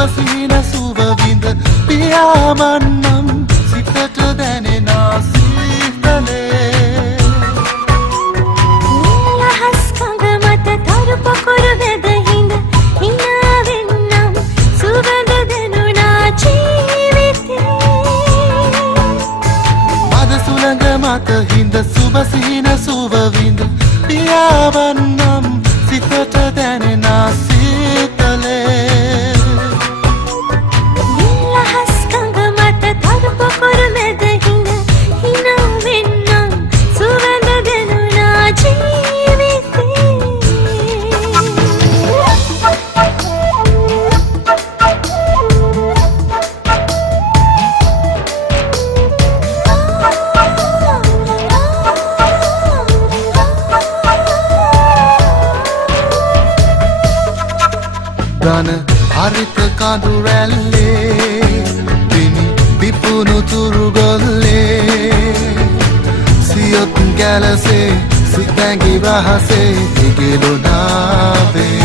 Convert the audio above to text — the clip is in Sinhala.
සුබසින සුබවිඳ පියාමන්නම් සිතට දැනෙන සීතලේ නිලහස් කඳ මත තරු පොකුරු වෙද හිඳ හිනා වෙන්නම් සුවඳ දෙනුනා ජීවිතේ මද සුළඟ මත හිඳ සුබසින සුබවිඳ පියාමන්නම් සිතට දැනෙන සීතලේ නිලහස් කඳ මත තරු පොකුරු වෙද හිඳ හිනා වෙන්නම් සුවඳ දෙනුනා ගන හරිත කඳු රැල්ලේ පිනි විපුණු තුරු ගොල්ලේ සියොත් ගැලසේ සිතැඟි රහසේ ඉගිලුනාවේ